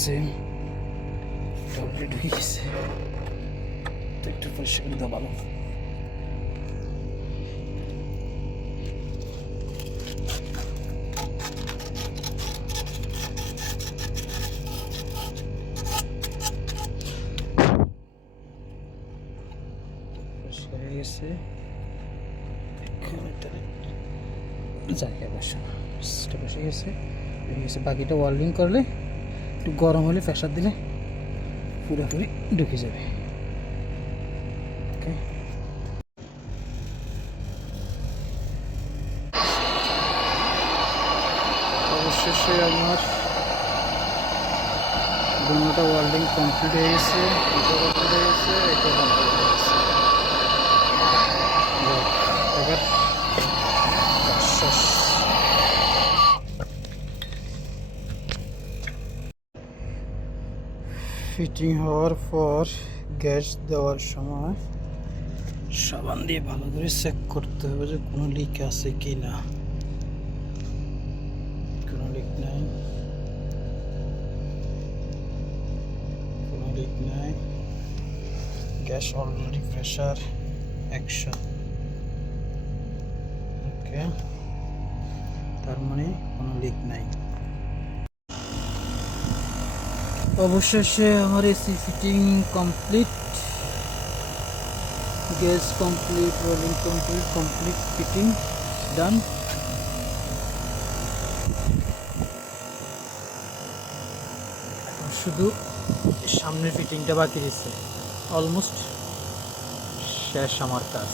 Same already ঢুকে গেছে, তো একটু পরিষ্কার করে দেওয়া ভালো। পরিষ্কার হয়ে গেছে, জায়গায় বসে বসে গেছে, বাকিটা ওয়েল্ডিং করলে একটু গরম হলে প্রেসার দিলে পুরোপুরি ঢুকে যাবে। ওকে, অবশেষে আমার দুটোটা ওয়েল্ডিং কমপ্লিট হয়ে গেছে, এটা কমপ্লিট হয়ে গেছে, এটা কমপ্লিট হয়ে গেছে। এবার শেষ। ফিটিং হওয়ার পর গ্যাস দেওয়ার সময় সাবান দিয়ে ভালো করে চেক করতে হবে যে কোনো লিক আছে কি না। কোনো লিক নাই, কোনো লিক নাই। Gas already pressure 100। ওকে, তার মানে কোনো লিক নাই। অবশেষে আমার AC fitting complete, gas complete, rolling complete fitting done. শুধু সামনের ফিটিংটা বাকি রয়েছে, অলমোস্ট শেষ আমার কাজ।